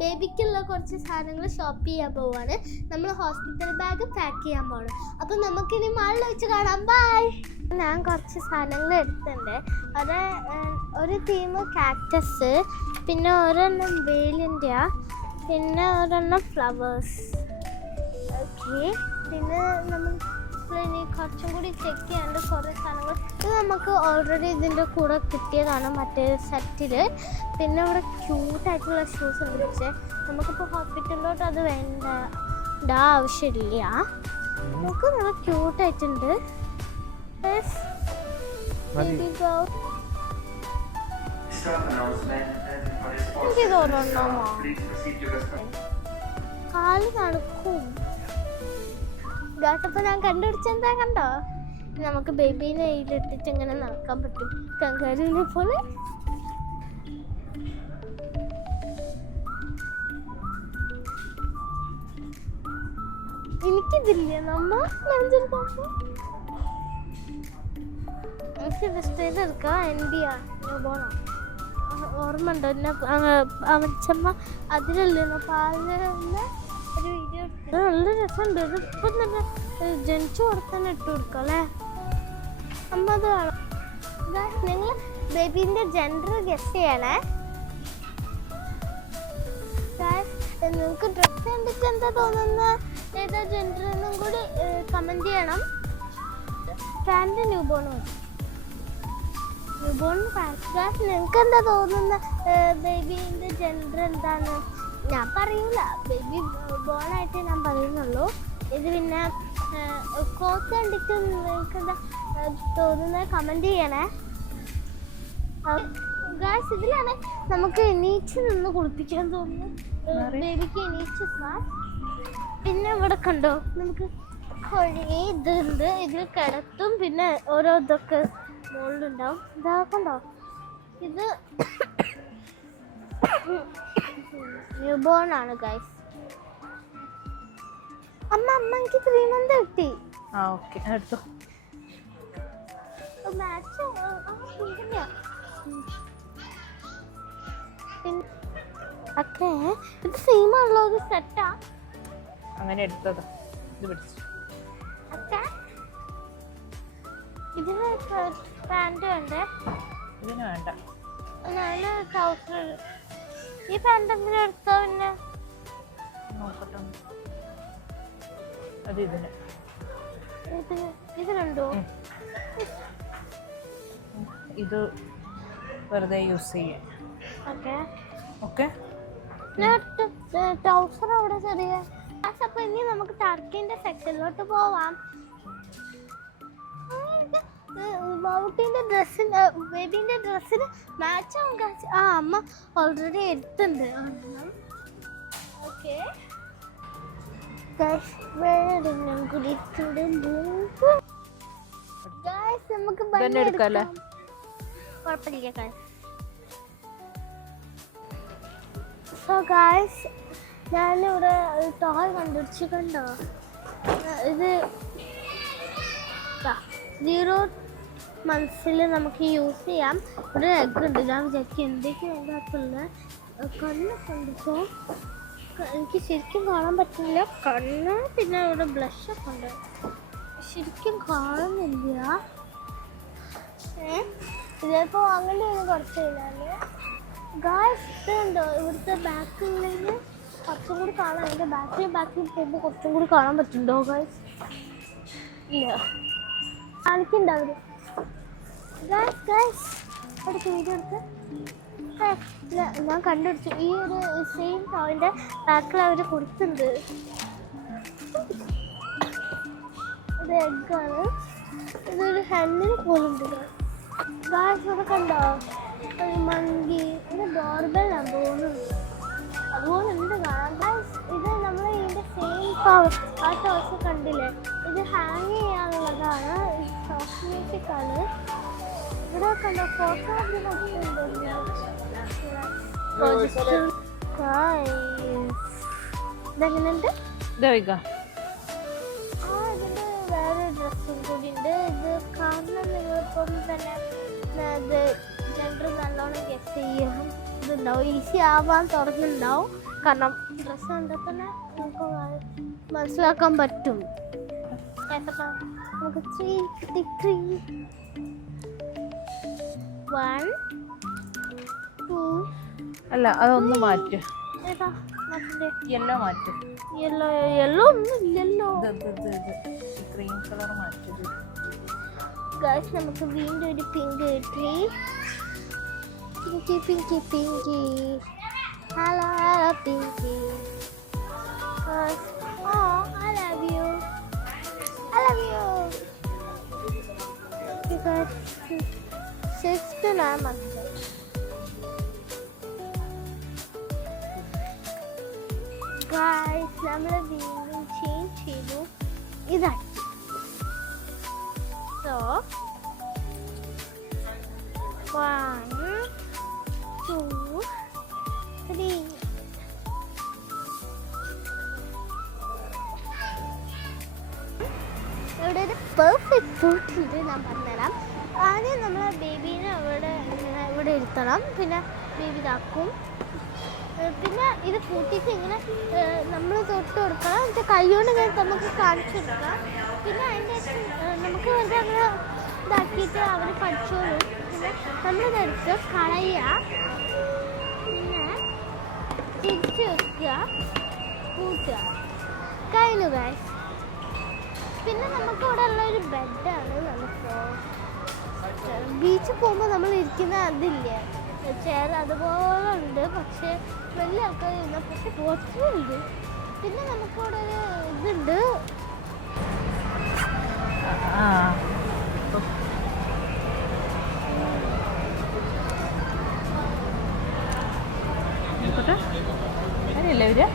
ബേബിക്കുള്ള കുറച്ച് സാധനങ്ങൾ ഷോപ്പ് ചെയ്യാൻ പോവാണ്. നമ്മൾ ഹോസ്പിറ്റൽ ബാഗ് പാക്ക് ചെയ്യാൻ പോകണം. അപ്പം നമുക്കിനി മാളിൽ വെച്ച് കാണാം. ബൈ. ഞാൻ കുറച്ച് സാധനങ്ങൾ എടുത്തിട്ടുണ്ട്. അത് ഒരു തീം കാക്ടസ്, പിന്നെ ഒരെണ്ണം വേലിൻ്റെ, പിന്നെ ഒരെണ്ണം ഫ്ലവേഴ്സ്. ഓക്കെ, പിന്നെ നമ്മൾ ഇനി കുറച്ചും കൂടി ചെക്ക് ചെയ്യാണ്ട് കുറേ സാധനങ്ങൾ. ഇത് നമുക്ക് ഓൾറെഡി ഇതിൻ്റെ കൂടെ കിട്ടിയതാണ് മറ്റേ സെറ്റിൽ. പിന്നെ ഇവിടെ ക്യൂട്ടായിട്ടുള്ള ഷൂസ് ഉണ്ട്. പക്ഷേ നമുക്കിപ്പോൾ ഹോസ്പിറ്റലിലോട്ട് അത് വേണ്ട ആവശ്യമില്ല. നമുക്ക് നല്ല ക്യൂട്ടായിട്ടുണ്ട്. എനിക്ക് തോന്നുന്നു കാല് നടക്കും. ഗാട്ടപ്പോൾ ഞാൻ കണ്ടുപിടിച്ചെന്താ കണ്ടോ? നമുക്ക് ബേബീനെ ഇതിലിട്ടിട്ട് ഇങ്ങനെ നടക്കാൻ പറ്റും, കങ്കാരുവിനെ പോലെ. എനിക്കിതില്ല. എനിക്ക് ജസ്റ്റ് എടുക്കാം. NBR ഓർമ്മ ഉണ്ടോ? എന്നെ അമ്മച്ചമ്മ അതിലല്ലേ പാലിന് ഒരു വീഡിയോ എടുത്തത്. നല്ല രസമുണ്ട്. ഇതിപ്പം തന്നെ ജനിച്ചു കൊടുത്തന്നെ ഇട്ട് കൊടുക്കാം അല്ലേ? അമ്മ അത് കാണാം. നിങ്ങൾ ബേബീൻ്റെ ജെൻഡർ ഗസ് ചെയ്യണേ. നിങ്ങൾക്ക് ഡ്രസ്സ് കണ്ടിട്ട് എന്താ തോന്നുന്ന ഏതാ ജെൻഡർ എന്നും കൂടി കമൻറ്റ് ചെയ്യണം. പാൻറ് ന്യൂബോൺ മതി. Newborn pant. നിങ്ങൾക്ക് എന്താ തോന്നുന്ന ബേബീൻ്റെ ജെൻഡർ എന്താണ്? ഞാൻ പറയൂല, ബേബി ബോണായിട്ട് ഞാൻ പറയുന്നുള്ളൂ. ഇത് പിന്നെ കോച്ച് കണ്ടിട്ട് നിങ്ങൾക്ക് എന്താ തോന്നുന്നത് കമൻറ്റ് ചെയ്യണേ. ഗായ്സ്, ഇതിലാണ് നമുക്ക് എണീച്ച് നിന്ന് കുളിപ്പിക്കാൻ തോന്നുന്നു. ബേബിക്ക് എണീച്ച്. പിന്നെ ഇവിടെ കണ്ടോ, നമുക്ക് കുറേ ഇതുണ്ട്. ഇതിൽ കിടത്തും. പിന്നെ ഓരോ ഇതൊക്കെ മുകളിലുണ്ടാവും. ഇതാക്കണ്ടോ, ഇത് ന്യൂബോൺ ആണ് ഗൈസ്. അമ്മ എനിക്ക് 3 months കിട്ടി. എടുത്തോ. ഓക്കെ, ഇത് സെയിമാണല്ലോ, ഒരു സെറ്റാ. അങ്ങനെ എടുത്തത്. ഇത് പിടിച്ചു. ഇതിന് പാൻറ് വേണ്ടേ? ഇതിന് വേണ്ട. നല്ല ട്രൗസർ. ഈ പാൻറ് എന്തിനാ എടുത്തോ? പിന്നെ നോക്കട്ടെ. അത് ഇതിന് ഇതിലുണ്ടോ? ഇത് വെറുതെ യൂസ് ചെയ്യാം. ഓക്കെ. ട്രൗസർ അവിടെ ചെറിയ. അപ്പൊ ഇനി നമുക്ക് ടർക്കിന്റെ സെക്ഷനിലോട്ട് പോവാം. ബേബീന്റെ ഡ്രസ്സിന് മാച്ച് ആവും. അമ്മ ഓൾറെഡി എടുത്തുണ്ട്. ഓക്കെ, നമുക്ക് കുഴപ്പമില്ല. സോ ഗായ്സ്, ഞാനിവിടെ ടോയ് കണ്ടുപിടിച്ച്. കണ്ടോ, ഇത് 0 months നമുക്ക് യൂസ് ചെയ്യാം. ഒരു എഗ് ഉണ്ട്. ഞാൻ വിചാരിക്കും എന്തൊക്കെ അതിനകത്തുള്ള കണ്ണൊക്കെ ഉണ്ട്. സോ എനിക്ക് ശരിക്കും കാണാൻ പറ്റില്ല കണ്ണ്. പിന്നെ ഇവിടെ ബ്ലഷൊക്കെ ഉണ്ട്, ശരിക്കും കാണുന്നില്ല. ഇതിപ്പോൾ വാങ്ങേണ്ടി വരും കുറച്ച് കഴിഞ്ഞാൽ. ഗായ്സ്, ഇതുണ്ടോ ഇവിടുത്തെ ബാക്കിലേക്ക് കുറച്ചും കൂടി കാണാൻ. അതിൻ്റെ ബാക്കിൽ പോകുമ്പോൾ കുറച്ചും കൂടി കാണാൻ പറ്റുന്നുണ്ടോ ഗായ്സ്? ഇല്ല, കാണിക്കണ്ട അവർ. ഗായ്സ് അടുത്ത വീഡിയോ എടുത്ത് ഞാൻ കണ്ടുപിടിച്ചു. ഈ ഒരു സെയിം ടോയിൻ്റെ ബാക്കിൽ അവർ കൊടുത്തിട്ടുണ്ട്. ഇത് എഗ്ഗാണ്. ഇതൊരു ഹെന്നിന് പോലുണ്ട്. ഗായ്സ്, ഇവിടെ കണ്ടോ ഒരു മങ്കി. ഇത് ഡോർബെല്ലാണ് തോന്നുന്നു. അതുപോലെ ഉണ്ട് കാണാം. ഗായ്സ്, ഇത് നമ്മൾ ഇതിൻ്റെ സെയിം ആ ടോയ്സ് കണ്ടില്ലേ? ഇത് ഹാങ് ചെയ്യാനുള്ളതാണ്. ഇത് കോസ്മെറ്റിക്കാണ്. ഇവിടെ കണ്ടോ ഫോട്ടോ ഇതെങ്ങനെയുണ്ട്? ഇതിൻ്റെ വേറെ ഡ്രസ്സും കൂടി ഉണ്ട്. ഇത് കാണുന്ന നിങ്ങളിപ്പം തന്നെ ഇത് ജെൻഡർ നല്ലോണം ഗസ് ചെയ്യാം. ഇതുണ്ടാവും, ഈസി ആവാൻ തുറന്നുണ്ടാവും. കാരണം ഡ്രസ്സ് കണ്ടാൽ തന്നെ നമുക്ക് മനസ്സിലാക്കാൻ പറ്റും. നമുക്ക് 3 1 2 അല്ല അതൊന്ന് മാറ്റ്. ഏതാ മറ്റേ യെല്ലോ മാറ്റ്. യെല്ലോ ഒന്നും ഇല്ലല്ലോ ക്രീം കളർ മാറ്റത്. ഗൈസ് നമുക്ക് വീണ്ടും ഒരു പിങ്ക് കിട്ടി. Pinky hello Pinky. I love you. Because 6 to 9 months. Guys നമ്മൾ വീണ്ടും ചേഞ്ച് ചെയ്തു. ഇതാക്കി. സോ 1 2 3. ഇവിടെ ഒരു പെർഫെക്റ്റ് ഫ്രൂട്ട് ഉണ്ട്, ഞാൻ പറഞ്ഞുതരാം. ആദ്യം നമ്മൾ ബേബീനെ ഇവിടെ ഇരുത്തണം, പിന്നെ ബേബി ഇതാക്കും. പിന്നെ ഇത് കൂട്ടിയിട്ട് ഇങ്ങനെ നമ്മൾ തൊട്ട് കൊടുക്കണം. എന്നിട്ട് കൈകൊണ്ട് ഇങ്ങനെ നമുക്ക് കാണിച്ചു കൊടുക്കാം. പിന്നെ അതിൻ്റെ നമുക്ക് വെറുതെ അങ്ങനെ ഇതാക്കിയിട്ട് അവർ പഠിച്ചോളും. പിന്നെ നമ്മളിതെടുത്ത് കളയുക, പിന്നെ തിരിച്ച് വെക്കുക, കൂട്ടുക. കഴിഞ്ഞു ഗൈസ്. പിന്നെ നമുക്ക് ഇവിടെ ഉള്ള ഒരു ബെഡാണ്. നമുക്ക് ബീച്ചിൽ പോകുമ്പോൾ നമ്മൾ ഇരിക്കുന്ന അതില്ലേ ചെയർ, അതുപോലെ ഉണ്ട്. പക്ഷേ വലിയ ആൾക്കാർ ഇരുന്ന പക്ഷെ കുറച്ചുണ്ട്. പിന്നെ നമുക്കിവിടെ ഒരു ഇതുണ്ട്. അങ്ങനെയല്ലേ ഇവര്